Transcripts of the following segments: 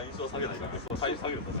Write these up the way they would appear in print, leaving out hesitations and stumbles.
会員証下げないから、そう会員下げるとね。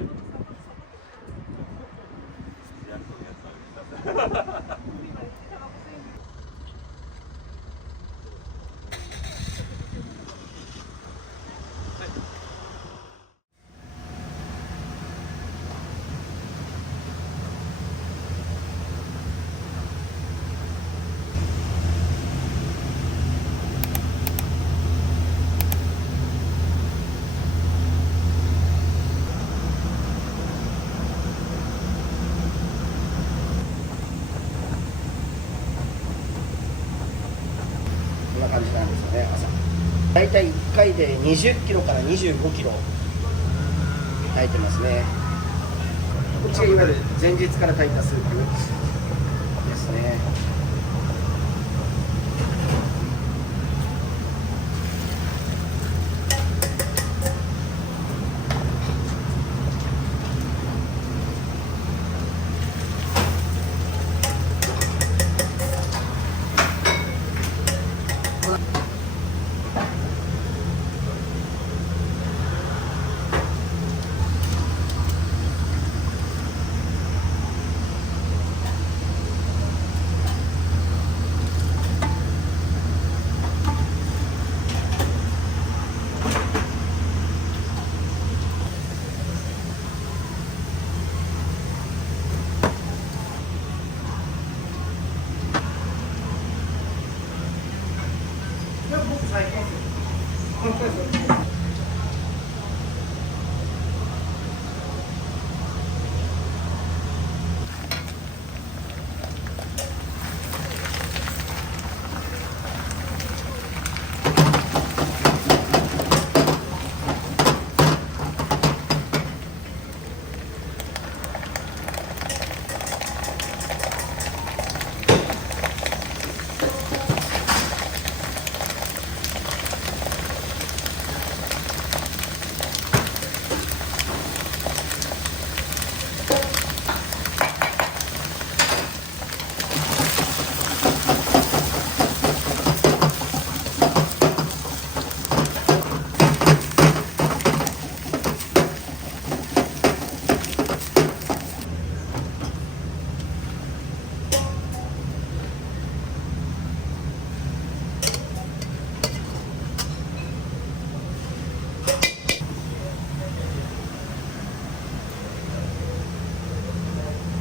こんな感じなんですよね、朝。だいたい1回で20キロから25キロ炊いてますね。こっちがいわゆる前日から炊いたスープですね。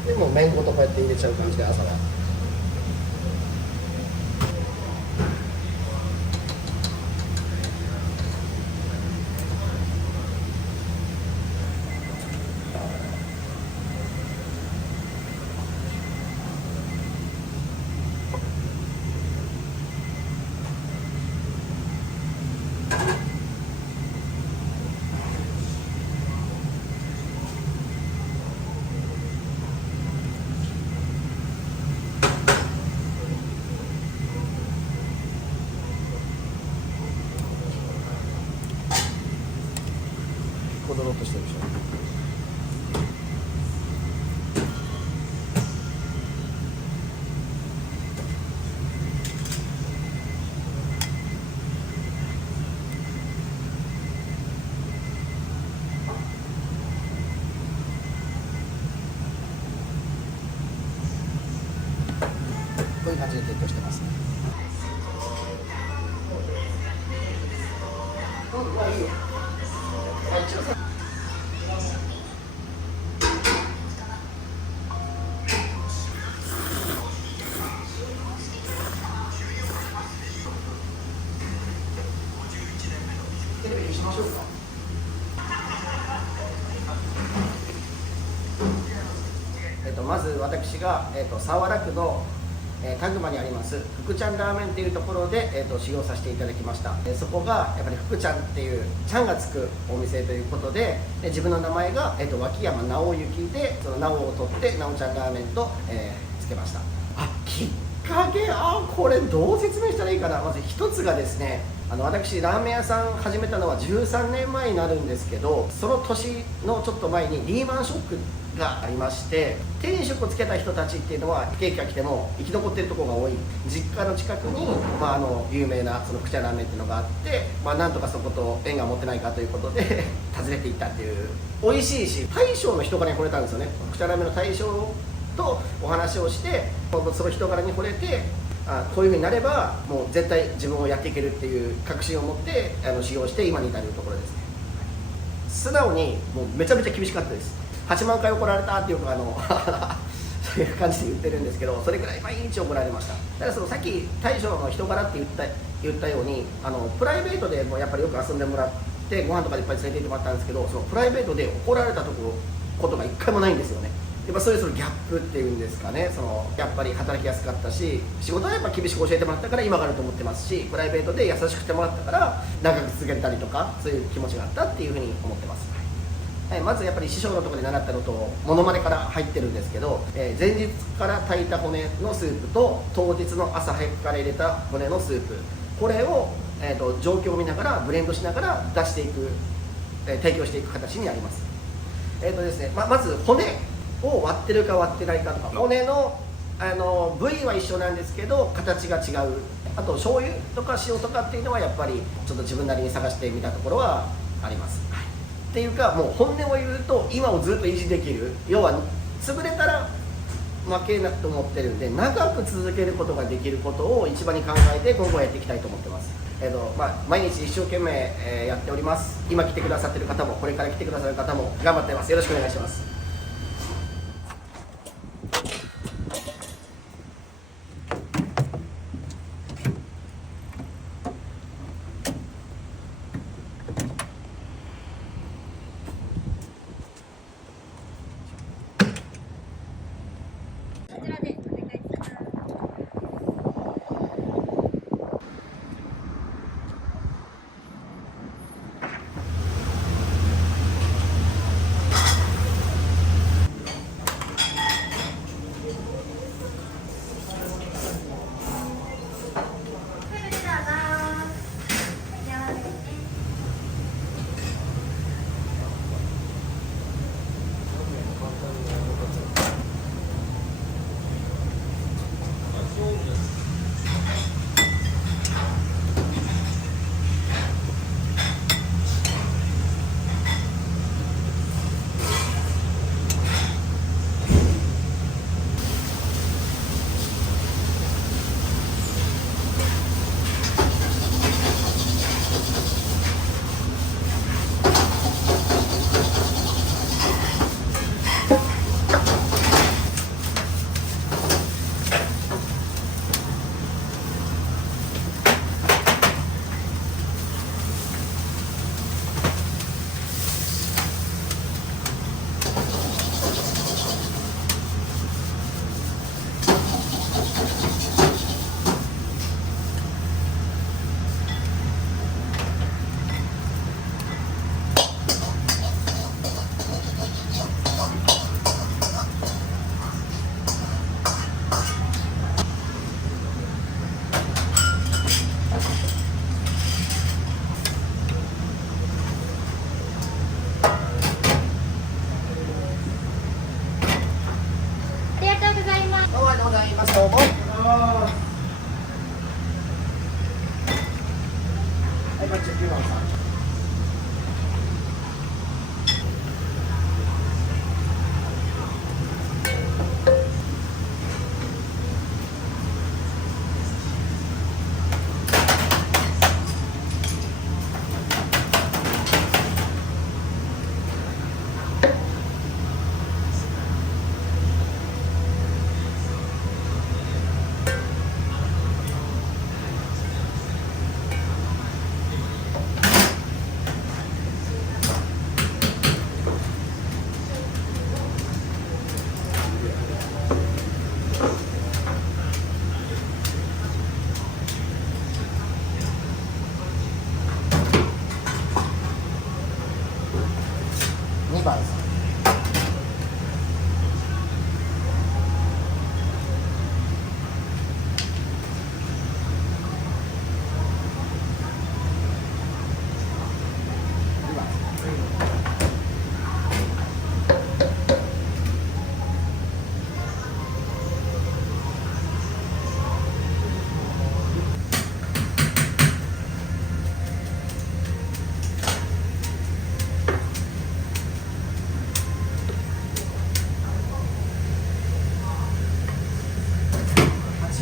でも麺ごとこうやって入れちゃう感じで、朝は。こうドロッとしてるでしょ。こういう感じで提供してます。いいよ。テレビにしましょうか。まず私が、早良区の田熊にあります福ちゃんラーメンっていうところで、修行させていただきました。そこがやっぱり福ちゃんっていうちゃんがつくお店ということで、自分の名前が、脇山直行で、その直を取って直ちゃんラーメンと、つけました。きっかけ、これどう説明したらいいかな。まず一つがですね、私ラーメン屋さん始めたのは13年前になるんですけど、その年のちょっと前にリーマンショックがありまして、天職をつけた人たちっていうのは不景気が来ても生き残ってるところが多い。実家の近くに、有名なそのクチャラーメンっていうのがあって、なんとかそこと縁が持ってないかということで訪ねていったっていう。美味しいし、大将の人柄に惚れたんですよね。クチャラーメンの大将とお話をして、その人柄に惚れて、こういう風になればもう絶対自分をやっていけるっていう確信を持って修行して今に至るところですね。素直にもうめちゃめちゃ厳しかったです。8万回怒られたっていうかそういう感じで言ってるんですけど、それぐらい毎日怒られました。だからそのさっき大将の人柄って言ったように、プライベートでもやっぱりよく遊んでもらってご飯とかでいっぱい連れて行ってもらったんですけど、そのプライベートで怒られたことが一回もないんですよね。やっぱそれぞれギャップっていうんですかね。やっぱり働きやすかったし、仕事はやっぱ厳しく教えてもらったから今があると思ってますし、プライベートで優しくしてもらったから長く続けたりとか、そういう気持ちがあったっていうふうに思ってます。はい、まずやっぱり師匠のところで習ったのとモノマネから入ってるんですけど、前日から炊いた骨のスープと当日の朝早くから入れた骨のスープ、これを、状況を見ながらブレンドしながら出していく、提供していく形になります。ですね、まず骨を割ってるか割ってないかとか、骨の部位は一緒なんですけど形が違う。あと醤油とか塩とかっていうのはやっぱりちょっと自分なりに探してみたところはあります。っていうか、もう本音を言うと今をずっと維持できる、要は潰れたら負けなくと思ってるんで、長く続けることができることを一番に考えて今後やっていきたいと思ってます。毎日一生懸命、やっております。今来てくださってる方もこれから来てくださる方も頑張ってます。よろしくお願いします。こちらでお願いします。ありがとうございます。どうもありがとうございます。どうも。はい、こんにちは。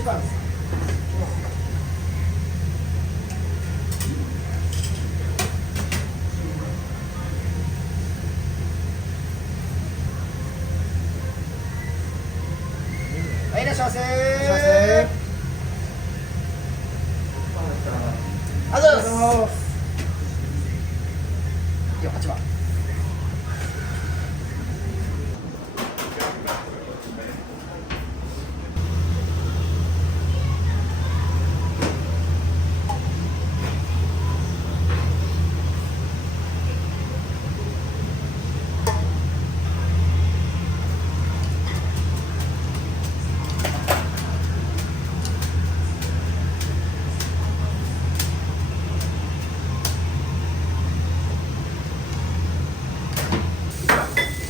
番です。はい、いらっしゃいませー。ありがとうございます。いいよ、8番。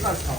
なんですか。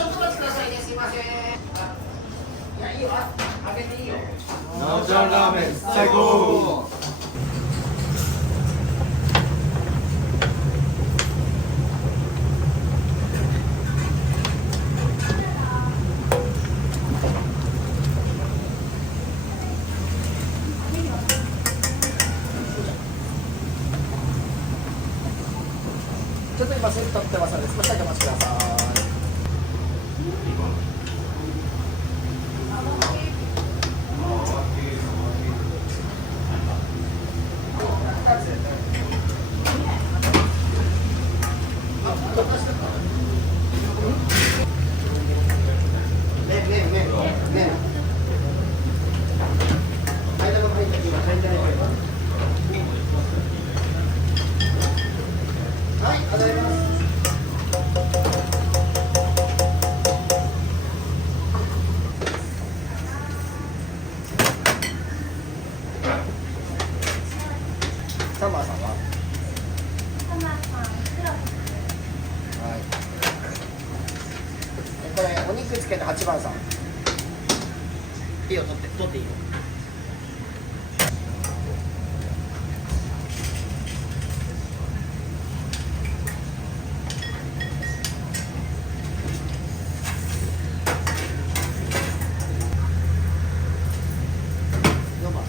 ちょっと待ってくださいね、すいません。いや、いいよ、あげていいよ。なおちゃんラーメン最高。ちょっと今、セット取ってますので、少しだけお待ちください。はい、ありがとうございます。サマーさんは？はい。これお肉つけて8番さん。いいよ、取っていいよ。4番。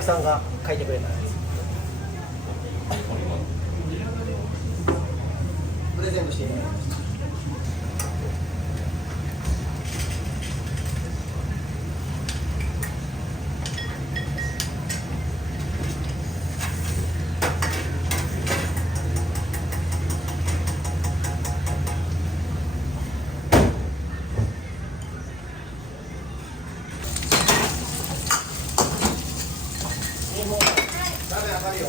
客さんが書いてくれたやつプレゼントしていただきました。鍋上がるよ。